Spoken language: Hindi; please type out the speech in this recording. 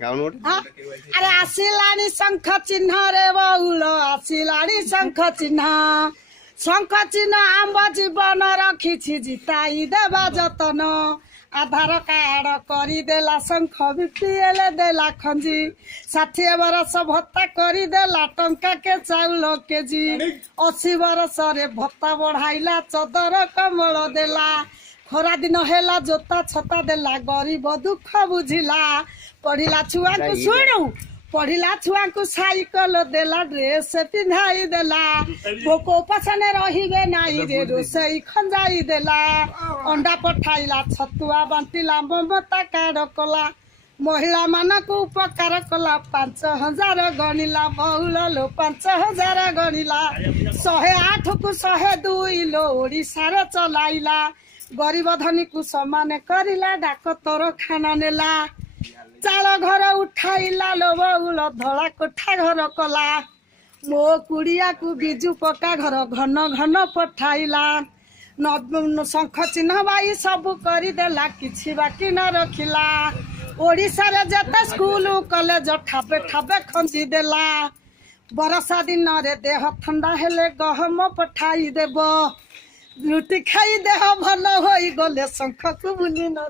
अरे आसिलानी शंख चिन्ह रे बउल आसिलानी शंख चिन्ह आंब जीवन रखी जिताई देवा जतन आधार कार्ड करदेला शंख बीपीएल देला खंजी 60 बरस भत्ता करदेला टंका के चाउल केजी 80 बरस रे भत्ता बढ़ाइला चदर कमल देला खरा दिन हेला जोता छता देला गरीब दुख बुझिला पढ़िला छुआ को शुणु पढ़िला छुआ को साइकल देला ड्रेस पिंधाई देला भोको पसने रहिबे नाई रे रोसई खंजाई देला अंडा पठाइला छतुआ बांटिला ममता कार्ड कला महिला मानक उपकार कला 5000 गणिला बहुल लो 5000 गणिला 108 को 102 लो ओडिशा रे चलाइला गरीब धनी को समान करिला डाक तोर खाना नेला चाल घर उठाइला लो बउल धड़ा कोठा घर कला मो कुड़िया को बिजु पक्का घर घन घन पठाइला शंख चिन्ह बाई सब करदेला किछि बाकी न रखिला ओडिशा रे जते स्कूल कॉलेज ठाबे ठाबे खंजी देला बरसा दिन रे देह ठंडा हेले गहम पठाई देबो रुटी खाई देह भल होई गले शंख को बुली न